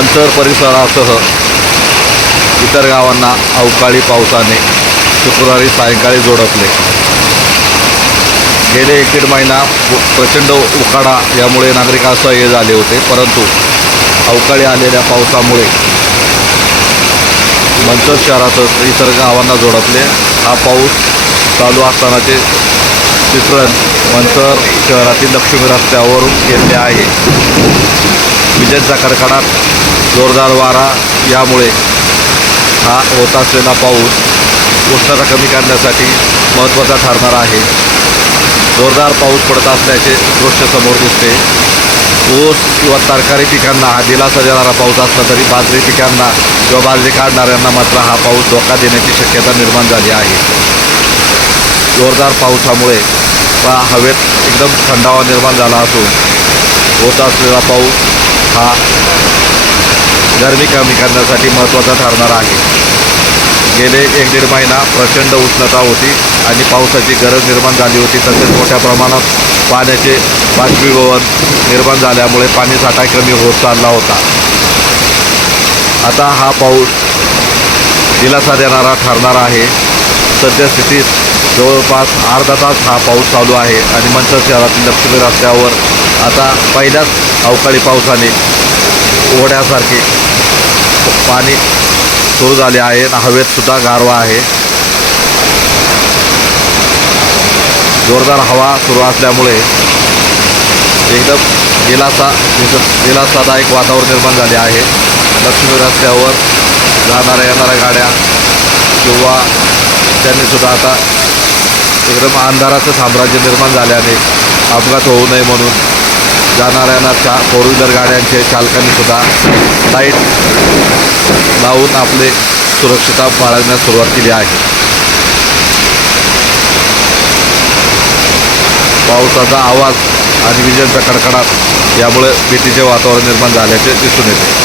मंचर परिसरासह इतर गावांना अवकाळी पावसाने शुक्रवारी सायंकाळी झोडपले। गेले 1-1.5 महिना प्रचंड उकाडा यामुळे नागरिक असह्य झाले होते, परंतु अवकाळी आलेल्या पावसामुळे मंचर शहरातच इतर गावांना झोडपले। हा पाऊस चालू असतानाचे चित्रण मंचर शहरातील लक्ष्मी रस्त्यावरून घेतले आहे। विजेचा कडकडाट, जोरदार वारा यामुळे हा होत असलेला पाऊस उष्णता कमी करण्यासाठी महत्त्वाचा ठरणार आहे। जोरदार पाऊस पडत असल्याचे दृश्य समोर दिसते। ऊस किंवा तरकारी पिकांना हा दिलासा देणारा पाऊस असला तरी बाजरी पिकांना किंवा बाजरी काढणाऱ्यांना मात्र हा पाऊस धोका देण्याची शक्यता निर्माण झाली आहे। जोरदार पावसामुळे हवेत एकदम थंडावा निर्माण झाला असून होत असलेला पाऊस हा गरमी कमी करण्यासाठी महत्त्वाचा ठरणार आहे। गेले 1-1.5 महिना प्रचंड उष्णता होती आणि पावसाची गरज निर्माण झाली होती, तसेच मोठ्या प्रमाणात पाण्याचे बाष्पीभवन निर्माण झाल्यामुळे पाणीसाठा कमी होत चालला होता। आता हा पाऊस दिलासा देणारा ठरणार आहे। सद्यस्थितीत जवळपास अर्धा तास हा पाऊस चालू आहे आणि मंचर शहरातील लक्ष्मी रस्त्यावर आता पहिल्याच अवकाळी पावसाने ओढ्यासारखे पाणी सुरू झाले आहे। हवेत सुद्धा गारवा आहे। जोरदार हवा सुरू असल्यामुळे एकदम दिलासादायक वातावरण निर्माण झाले आहे। लक्ष्मी रस्त्यावर जाणाऱ्या येणाऱ्या गाड्या किंवा त्यांनी सुद्धा आता एकदम अंधाराचं साम्राज्य निर्माण झाल्याने अपघात होऊ नये म्हणून जाणाऱ्यांना 4 व्हीलर गाड्यांचे चालकांनी सुद्धा लाईट लावून आपले सुरक्षितता बाळगण्यास सुरुवात केली आहे। पावसाचा आवाज आणि विजेचा कडकडाट यामुळे भीतीचे वातावरण निर्माण झाल्याचे दिसून येते।